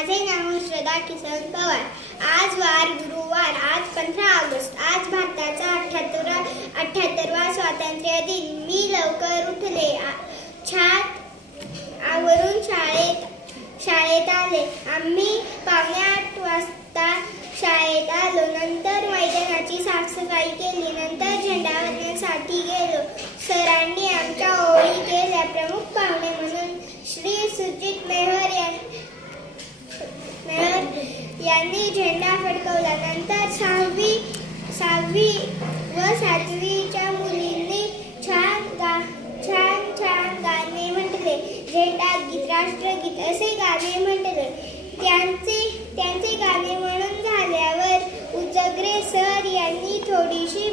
माझे नाव श्रद्धा किसन पवार. आज वार गुरुवार आज पंधरा ऑगस्ट आज भारताचा अठ्याहत्तरा अठ्याहत्तरवा स्वातंत्र्य दिन. मी लवकर उठले. छात आवरून शाळेत शाळेत आले. आम्ही पावणे आठ वाजता शाळेत आलो. नंतर मैदानाची साफसफाई केली. नंतर झेंडावरण्यासाठी गेलो. यांनी झेंडा फडकवला. नंतर सहावी सहावी व सातवीच्या मुलींनी छान गा छान छान गाणे म्हटले. झेंडा गीत राष्ट्रगीत असे गाणे म्हटले. त्यांचे त्यांचे गाणे म्हणून झाल्यावर उजगरे सर यांनी थोडीशी